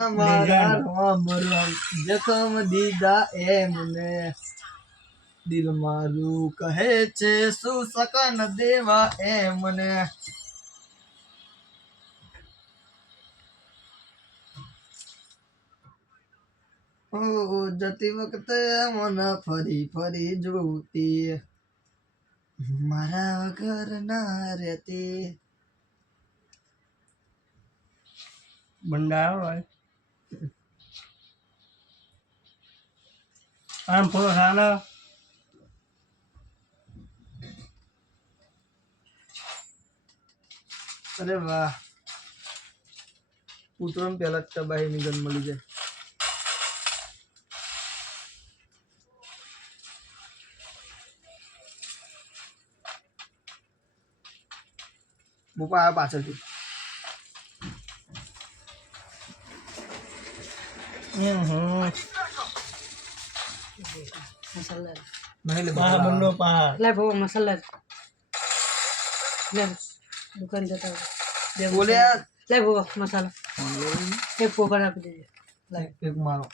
અમારા રોમ જખમ દીધા એમને દિલ મારું કહે છે શું સકન દેવા એમને ઓ જતી વખતે મને ફરી ફરી જોતી મારા વગર ના રહેતી બંડા હોય આમ પૂરો સાનો અરે વાહ ઉતરણ પેલા જ તબાહી ની ગન મળી જાય બોપા આવ્યા પાછળથી મસાલા નહીં લે પા બંડો પા લે ભો મસાલા લે દુકાન જતા બોલ્યા લે ભો મસાલા એક પોકર આપી દેજે લે એક મારો